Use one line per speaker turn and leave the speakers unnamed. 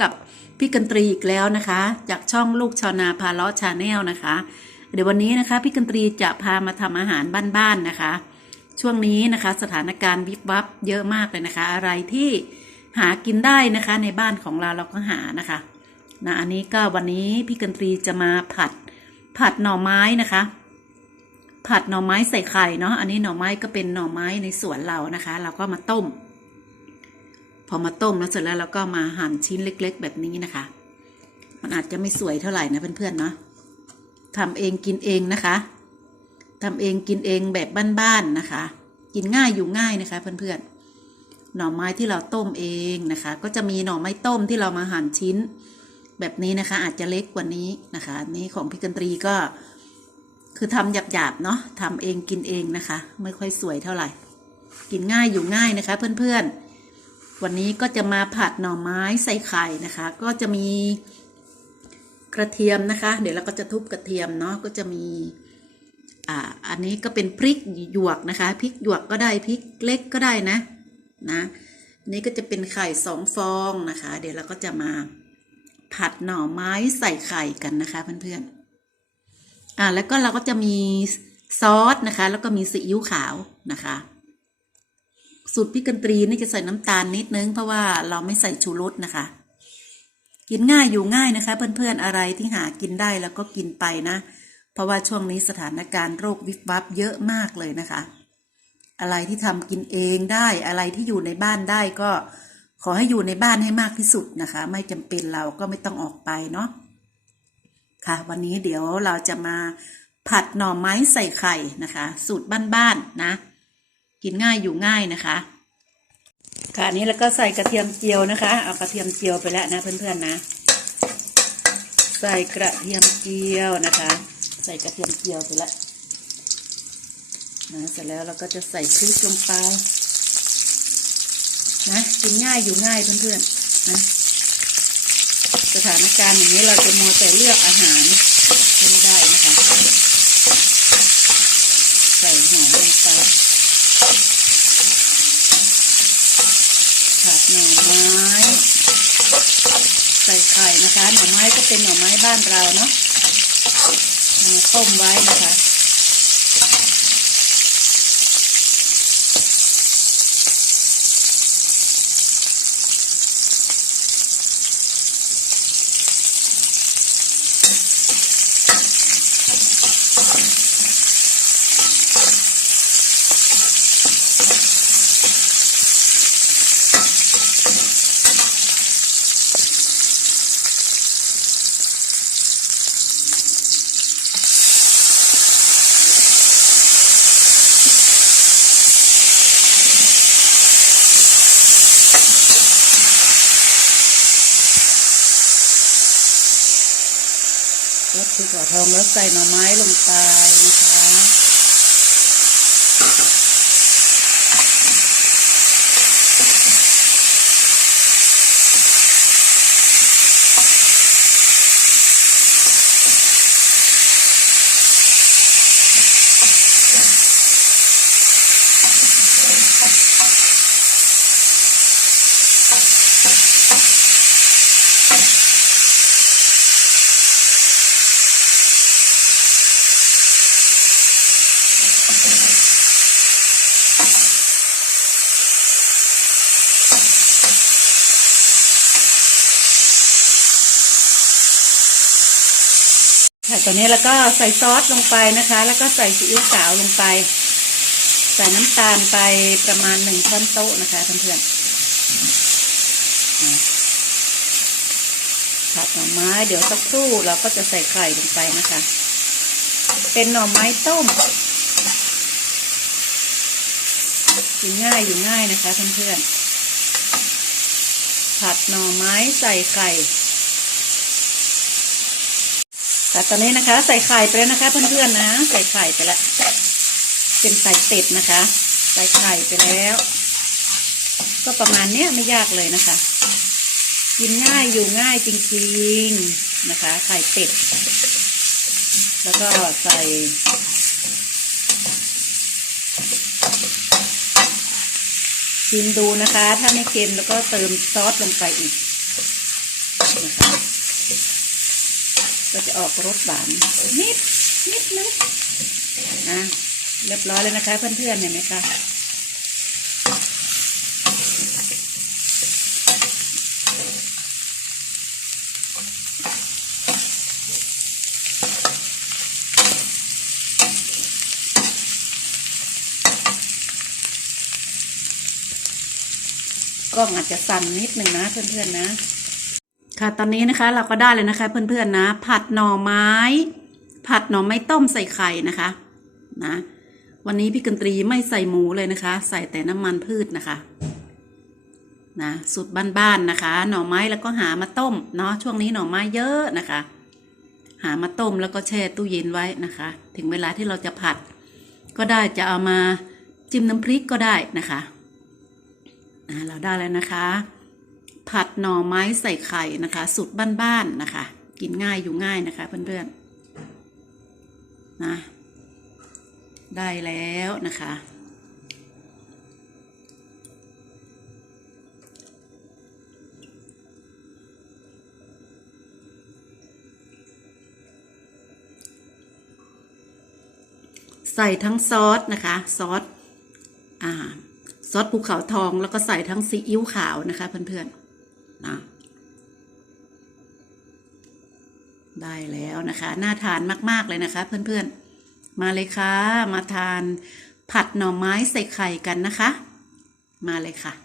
กับพี่กันตรีอีกแล้วนะคะ จากช่องลูกชาวนาพาลาะชาแนลนะคะ เดี๋ยววันนี้นะคะพี่กันตรีจะพามาทำอาหารบ้านๆนะคะ ช่วงนี้นะคะสถานการณ์วิบวับเยอะมากเลยนะคะ อะไรที่หากินได้นะคะในบ้านของเราเราก็หานะคะนะอันนี้ก็วันนี้พี่กันตรีจะมาผัดผัดหน่อไม้นะคะ ผัดหน่อไม้ใส่ไข่เนาะอันนี้หน่อไม้ก็เป็นหน่อไม้ในสวนเรานะคะ เราก็มาต้ม อมาต้มแล้วเสร็จแล้วเราก็มาหั่นชิ้นเล็ก ๆ แบบนี้นะคะ มันอาจจะไม่สวยเท่าไหร่นะเพื่อนๆเนาะทำเองกินเองนะคะทำเองกินเองแบบบ้านๆนะคะ กินง่ายอยู่ง่ายนะคะ เพื่อนๆ หน่อไม้ที่เราต้มเองนะคะ ก็จะมีหน่อไม้ต้มที่เรามาหั่นชิ้น แบบนี้นะคะ อาจจะเล็กกว่านี้นะคะนนี้ของพี่กันตรีก็ คือทำหยาบๆเนาะทำเองกินเองนะคะ ไม่ค่อยสวยเท่าไหร่ กินง่ายอยู่ง่ายนะคะ เพื่อนๆ วันนี้ก็จะมาผัดหน่อไม้ใส่ไข่นะคะ ก็จะมีกระเทียมนะคะ เดี๋ยวเราก็จะทุบกระเทียมเนาะก็จะมีอ่าอันนี้ก็เป็นพริกหยวกนะคะพริกหยวกก็ได้พริกเล็กก็ได้นะนะนี่ก็จะเป็นไข่สองฟองนะคะ เดี๋ยวเราก็จะมาผัดหน่อไม้ใส่ไข่กันนะคะเพื่อนๆอ่าแล้วก็เราก็จะมีซอสนะคะ แล้วก็มีซีอิ๊วขาวนะคะ สูตรพริกกันตรีนี่จะใส่น้ำตาลนิดนึง เพราะว่าเราไม่ใส่ชูรสนะคะ กินง่ายอยู่ง่ายนะคะ เพื่อนๆอะไรที่หากินได้แล้วก็กินไปนะ เพราะว่าช่วงนี้สถานการณ์โรควิบวับเยอะมากเลยนะคะ อะไรที่ทำกินเองได้อะไรที่อยู่ในบ้านได้ก็ขอให้อยู่ในบ้านให้มากที่สุดนะคะ ไม่จำเป็นเราก็ไม่ต้องออกไปเนาะค่ะ วันนี้เดี๋ยวเราจะมาผัดหน่อไม้ใส่ไข่นะคะ สูตรบ้านๆนะ กินง่ายอยู่ง่ายนะคะค่ะอันนี้แล้วก็ใส่กระเทียมเจียวนะคะ เอากระเทียมเจียวไปแล้วนะเพื่อนๆนะ ใส่กระเทียมเจียวนะคะ ใส่กระเทียมเจียวไปแล้วนะเสร็จแล้วเราก็จะใส่พริกลงไปนะกินง่ายอยู่ง่ายเพื่อนๆนะสถานการณ์อย่างนี้เราจะมัวแต่เลือกอาหารไม่ได้นะคะ ใส่หอมลงไป ผัดหน่อไม้ ใส่ไข่นะคะ หน่อไม้ก็เป็นหน่อไม้บ้านเราเนาะมาต้มไว้นะคะ รสพริกหัวทองแล้วใส่หน่อไม้ลงไปนะคะ ค่ะตอนนี้แล้วก็ใส่ซอสลงไปนะคะ แล้วก็ใส่ซีอิ๊วขาวลงไป ใส่น้ำตาลไปประมาณหนึ่งช้อนโต๊ะนะคะเพื่อนๆผัดหน่อไม้เดี๋ยวสักครู่เราก็จะใส่ไข่ลงไปนะคะ เป็นหน่อไม้ต้มกินง่ายอยู่ง่ายนะคะเพื่อนๆผัดหน่อไม้ใส่ไข่ แต่ตอนนี้นะคะ ใส่ไข่ไปแล้วนะคะ เพื่อนๆนะใส่ไข่ไปแล้วเป็นไข่เป็ดนะคะ ใส่ไข่ไปแล้ว ก็ประมาณเนี้ยไม่ยากเลยนะคะ กินง่ายอยู่ง่ายจริงๆนะคะ ไข่เป็ดแล้วก็ใส่ชิมดูนะคะ ถ้าไม่เค็มแล้วก็เติมซอสลงไปอีกนะคะ ก็จะออกรสหวานนิดนิดนึงนะเรียบร้อยเลยนะคะเพื่อนๆเห็นไหมคะกล้องอาจจะสั่นนิดนึงนะเพื่อนๆนะ ค่ะ ตอนนี้นะคะเราก็ได้เลยนะคะ เพื่อนๆนะ ผัดหน่อไม้ ผัดหน่อไม้ต้มใส่ไข่นะคะนะวันนี้พี่กันตรีไม่ใส่หมูเลยนะคะ ใส่แต่น้ำมันพืชนะคะนะสูตรบ้านๆนะคะ หน่อไม้แล้วก็หามาต้มเนาะช่วงนี้หน่อไม้เยอะนะคะ หามาต้มแล้วก็แช่ตู้เย็นไว้นะคะ ถึงเวลาที่เราจะผัด ก็ได้จะเอามาจิ้มน้ำพริกก็ได้นะคะอ่าเราได้แล้วนะคะ ผัดหน่อไม้ใส่ไข่นะคะ สูตรบ้านๆนะคะ กินง่ายอยู่ง่ายนะคะ เพื่อนๆนะได้แล้วนะคะ ใส่ทั้งซอสนะคะ ซอสอ่าซอสภูเขาทองแล้วก็ใส่ทั้งซีอิ๊วขาวนะคะ เพื่อนๆ นะได้แล้วนะคะน่าทานมาก ๆ เลยนะคะ เพื่อนๆ มาเลยค่ะ มาทานผัดหน่อไม้ใส่ไข่กันนะคะ มาเลยค่ะ